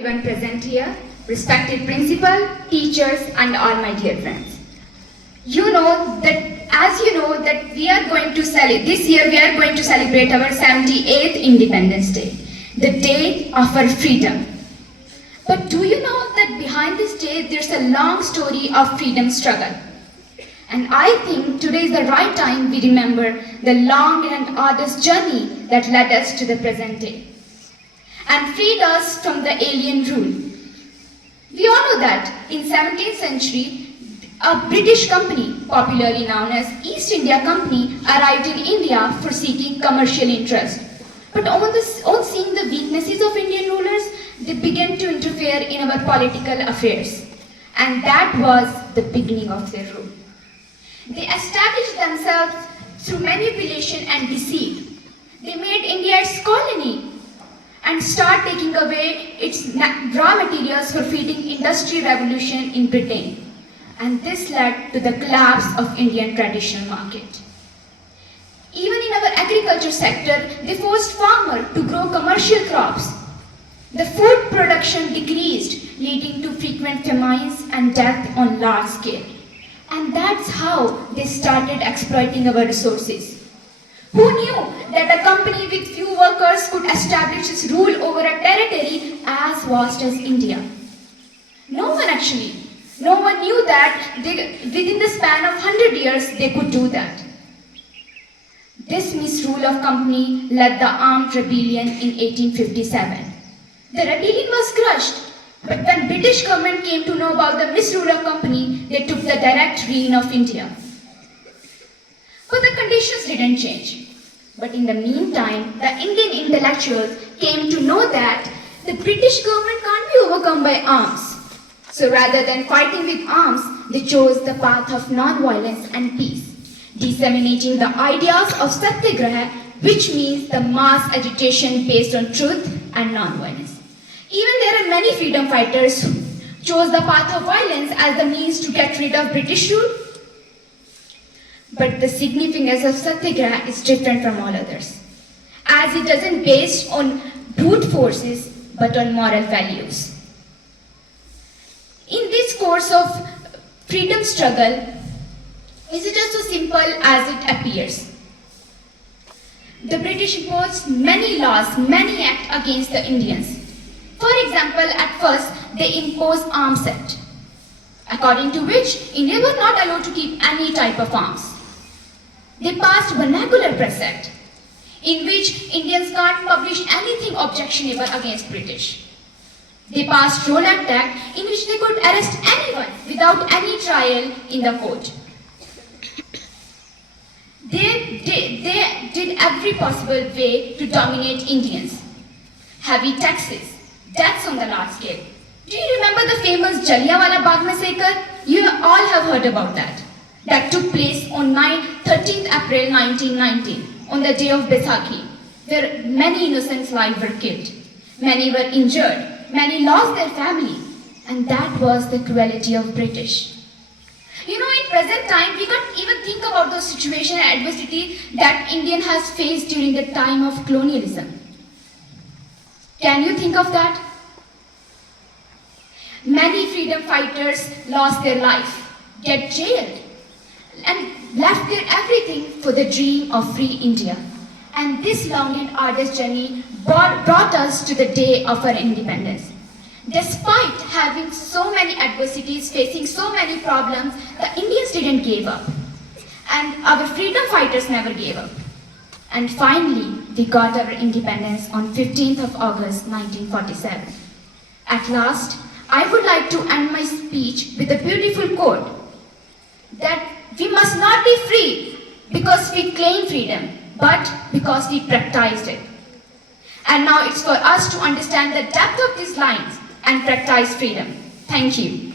Everyone present here, respected principal, teachers, and all my dear friends. As you know that we are going to celebrate, this year we are going to celebrate our 78th Independence Day, the day of our freedom. But do you know that behind this day there's a long story of freedom struggle? And I think today is the right time we remember the long and arduous journey that led us to the present day and freed us from the alien rule. We all know that in 17th century, a British company, popularly known as East India Company, arrived in India for seeking commercial interest. But on seeing the weaknesses of Indian rulers, they began to interfere in our political affairs. And that was the beginning of their rule. They established themselves through manipulation and deceit. They made India its colony and start taking away its raw materials for feeding industry revolution in Britain. And this led to the collapse of Indian traditional market. Even in our agriculture sector, they forced farmers to grow commercial crops. The food production decreased, leading to frequent famines and death on large scale. And that's how they started exploiting our resources. Who knew that a company with few workers could establish its rule over a territory as vast as India? No one actually. No one knew that within the span of 100 years they could do that. This misrule of company led the armed rebellion in 1857. The rebellion was crushed, but when British government came to know about the misrule of company, they took the direct reign of India. But the conditions didn't change. But in the meantime, the Indian intellectuals came to know that the British government can't be overcome by arms. So rather than fighting with arms, they chose the path of non-violence and peace, disseminating the ideas of Satyagraha, which means the mass agitation based on truth and non-violence. Even there are many freedom fighters who chose the path of violence as the means to get rid of British rule. But the significance of Satyagraha is different from all others, as it doesn't based on brute forces but on moral values. In this course of freedom struggle, is it just so simple as it appears? The British imposed many laws, many acts against the Indians. For example, at first they imposed Arms Act, according to which India was not allowed to keep any type of arms. They passed Vernacular Press Act, in which Indians can't publish anything objectionable against British. They passed Rowlatt Act, in which they could arrest anyone without any trial in the court. They did every possible way to dominate Indians. Heavy taxes, deaths on the large scale. Do you remember the famous Jallianwala Bagh massacre? You all have heard about that. That took place on 13th April 1919, on the day of Baisakhi, where many innocent lives were killed. Many were injured. Many lost their family, and that was the cruelty of British. You know, in present time, we can't even think about those situations and adversity that India has faced during the time of colonialism. Can you think of that? Many freedom fighters lost their life, get jailed, and left their everything for the dream of free India. And this long and arduous journey brought us to the day of our independence. Despite having so many adversities, facing so many problems, the Indians didn't give up. And our freedom fighters never gave up. And finally, we got our independence on 15th of August 1947. At last, I would like to end my speech with a beautiful quote, that we must not be free because we claim freedom, but because we practiced it. And now it's for us to understand the depth of these lines and practice freedom. Thank you.